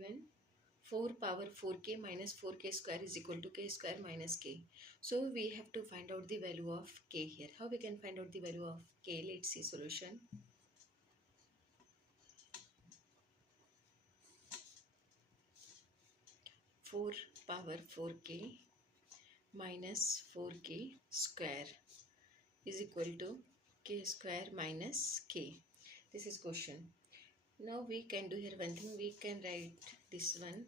given 4 power 4k minus 4k square is equal to k square minus k. So we have to find out the value of k here. How we can find out the value of k? Let's see solution. Four power 4k minus 4k square is equal to k square minus k. This is question. Now we can do here one thing. We can write this one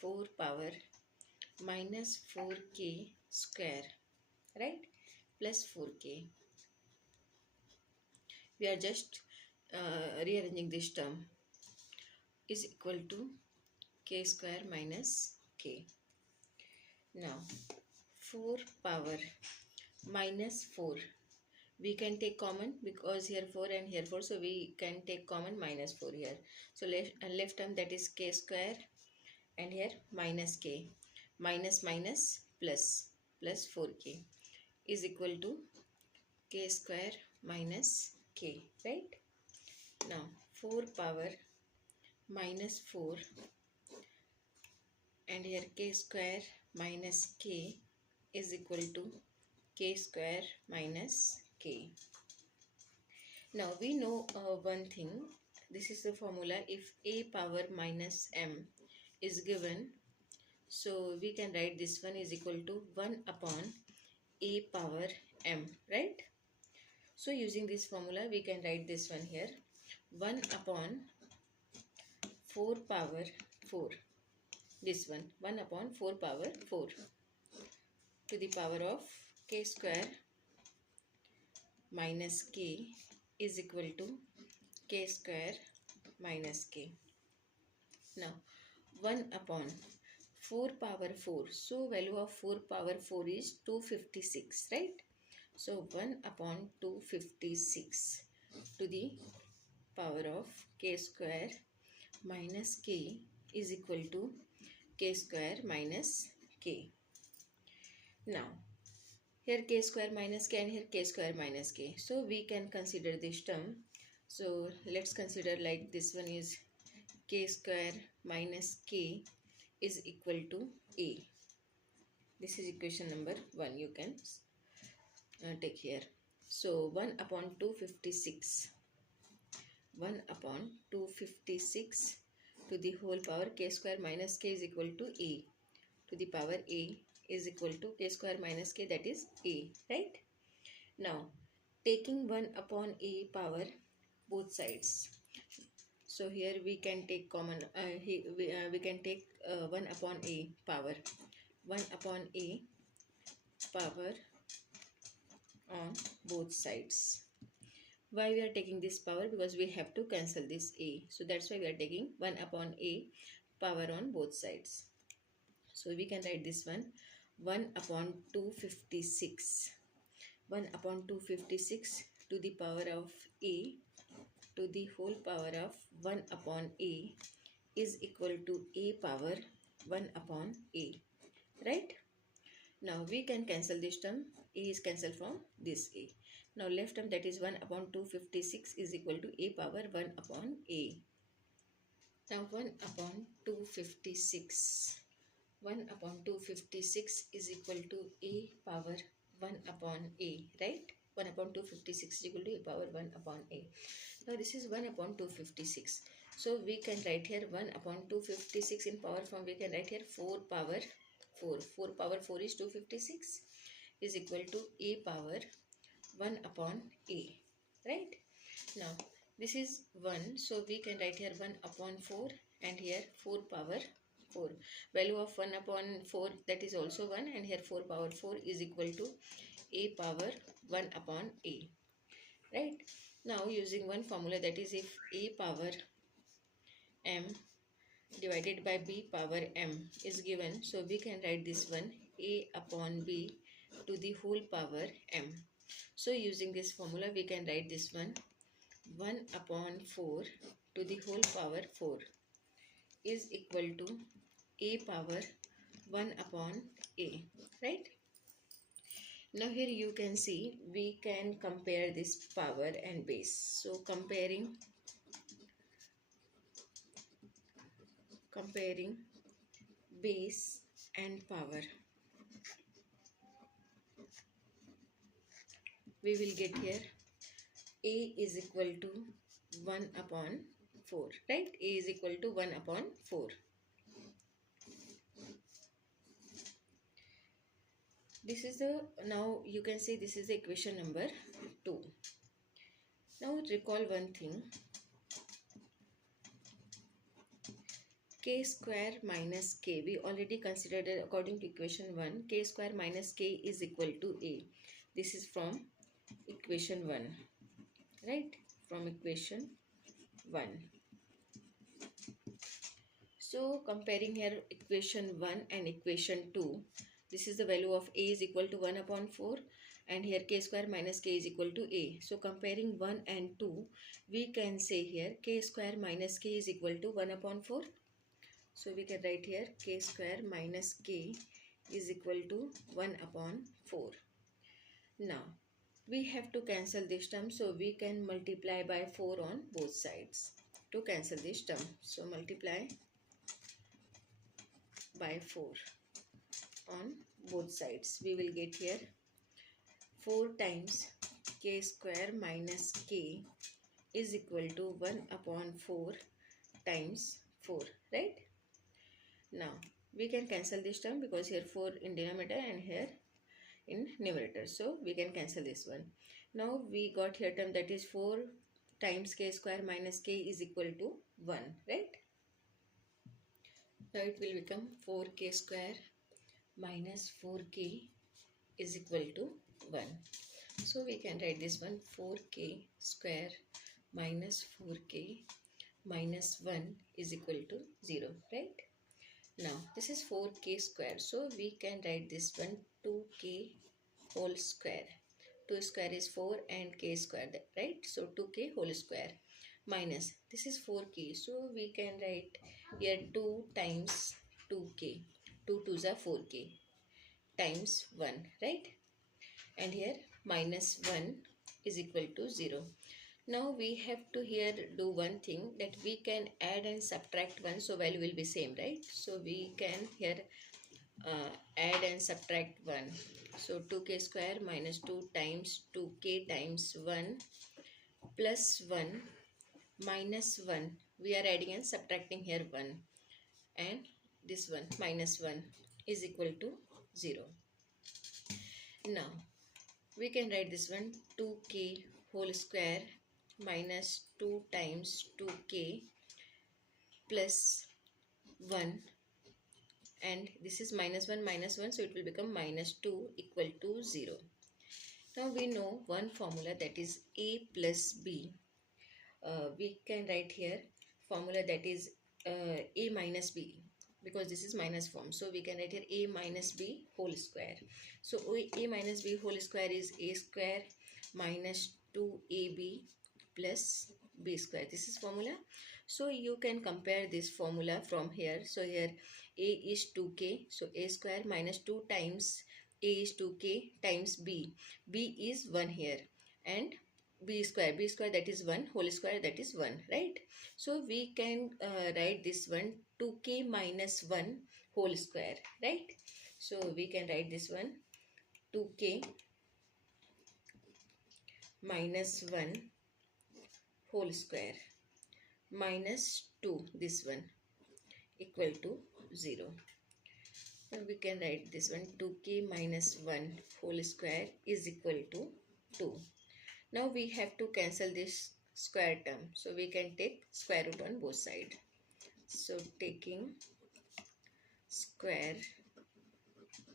4 power minus 4k square, right, plus 4k. We are just rearranging this term, is equal to k square minus k. Now 4 power minus 4, we can take common because here 4 and here 4, so we can take common minus 4 here. So left term, that is k square, and here minus k, minus minus plus 4k is equal to k square minus k, right? Now 4 power minus 4 and here k square minus k is equal to k square minus k. Now we know one thing. This is the formula. If a power minus m is given, so we can write this one is equal to 1 upon a power m, right? So using this formula, we can write this one here 1 upon 4 power 4. This one 1 upon 4 power 4 to the power of k square minus k is equal to k square minus k. Now 1 upon 4 power 4. So value of 4 power 4 is 256, right? So 1 upon 256 to the power of k square minus k is equal to k square minus k. Now here k square minus k and here k square minus k. So we can consider this term. So let's consider like this one is k square minus k is equal to a. This is equation number 1. You can take here. So 1 upon 256. 1 upon 256 to the whole power k square minus k is equal to a to the power a is equal to k square minus k, that is a, right? Now taking 1 upon a power both sides. So here we can take common, we can take 1 upon a power, 1 upon a power on both sides. Why we are taking this power? Because we have to cancel this a. So that's why we are taking 1 upon a power on both sides. So we can write this one 1 upon 256. 1 upon 256 to the power of a to the whole power of 1 upon a is equal to a power 1 upon a, right? Now we can cancel this term. A is cancelled from this a. Now left term, that is 1 upon 256 is equal to a power 1 upon a. Now 1 upon 256. 1 upon 256 is equal to a power 1 upon a, right? 1 upon 256 is equal to a power 1 upon a. Now this is 1 upon 256. So we can write here 1 upon 256 in power form. We can write here 4 power 4. 4 power 4 is 256 is equal to a power 1 upon a, right? Now this is 1. So we can write here 1 upon 4 and here 4 power 4. Value of 1 upon 4, that is also 1, and here 4 power 4 is equal to a power 1 upon a, right? Now using one formula, that is if a power m divided by b power m is given, so we can write this one a upon b to the whole power m. So using this formula, we can write this one 1 upon 4 to the whole power 4 is equal to a power 1 upon a, right? Now here you can see we can compare this power and base. So comparing comparing base and power, we will get here a is equal to 1 upon 4, right? A is equal to 1 upon 4. This is the, now you can say this is the equation number 2. Now recall one thing, k square minus k, we already considered it according to equation 1, k square minus k is equal to a. This is from equation 1, right? From equation 1. So comparing here equation 1 and equation 2, this is the value of a is equal to 1 upon 4 and here k square minus k is equal to a. So comparing 1 and 2, we can say here k square minus k is equal to 1 upon 4. So we can write here k square minus k is equal to 1 upon 4. Now we have to cancel this term, so we can multiply by 4 on both sides to cancel this term. So multiply by 4 on both sides. We will get here 4 times k square minus k is equal to 1 upon 4 times 4, right? Now we can cancel this term because here 4 in denominator and here in numerator, so we can cancel this one. Now we got here term that is 4 times k square minus k is equal to 1, right? Now it will become 4k square minus 4k is equal to 1. So we can write this one 4k square minus 4k minus 1 is equal to 0, right? Now this is 4k square, so we can write this one 2k whole square. 2 square is 4 and k square, right? So 2k whole square minus this is 4k, so we can write here 2 times 2k, 2 2s are 4k times 1, right? And here minus 1 is equal to 0. Now we have to here do one thing, that we can add and subtract 1, so value will be same, right? So we can here add and subtract 1. So 2k square minus 2 times 2k times 1 plus 1 minus 1. We are adding and subtracting here 1 and this one minus 1 is equal to 0. Now we can write this one 2k whole square minus 2 times 2k plus 1 and this is minus 1, so it will become minus 2 equal to 0. Now we know one formula, that is a plus b. We can write here formula that is a minus b, because this is minus form, so we can write here a minus b whole square. So a minus b whole square is a square minus 2ab plus b square. This is formula. So you can compare this formula from here. So here a is 2k, so a square minus 2 times a is 2k times b is 1 here, and b square that is 1 whole square, that is 1, right? So we can write this one 2k minus 1 whole square, right? So we can write this one 2k minus 1 whole square minus 2, this one, equal to 0. Now we can write this one 2k minus 1 whole square is equal to 2. Now we have to cancel this square term, so we can take square root on both sides. So taking square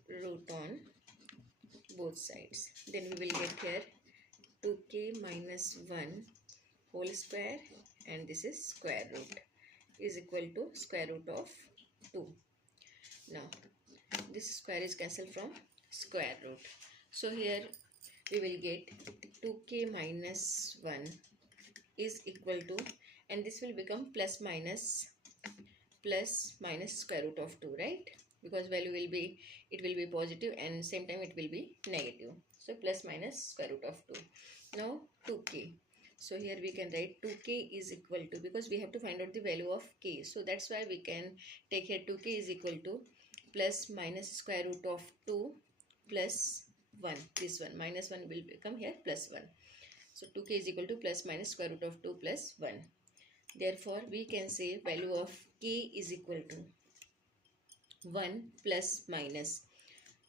root on both sides, then we will get here 2k minus 1 whole square and this is square root is equal to square root of 2. Now this square is cancelled from square root. So here we will get 2k minus 1 is equal to, and this will become plus minus square root of 2, right? Because value will be, it will be positive and same time it will be negative. So plus minus square root of 2. Now 2k. So here we can write 2k is equal to, because we have to find out the value of k. So that's why we can take here 2k is equal to plus minus square root of 2 plus 1. This one minus 1 will become here plus 1. So 2k is equal to plus minus square root of 2 plus 1. Therefore, we can say value of k is equal to 1 plus minus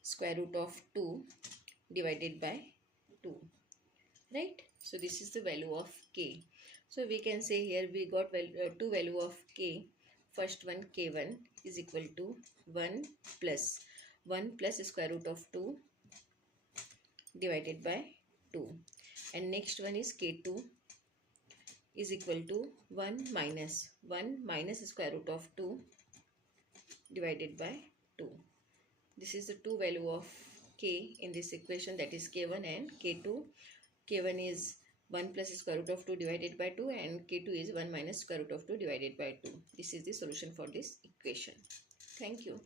square root of 2 divided by 2. Right? So this is the value of k. So we can say here we got two value of k. First one k1 is equal to 1 plus square root of 2 divided by 2. And next one is k2 is equal to 1 minus square root of 2 divided by 2. This is the two value of k in this equation, that is k1 and k2. K1 is 1 plus square root of 2 divided by 2 and K2 is 1 minus square root of 2 divided by 2. This is the solution for this equation. Thank you.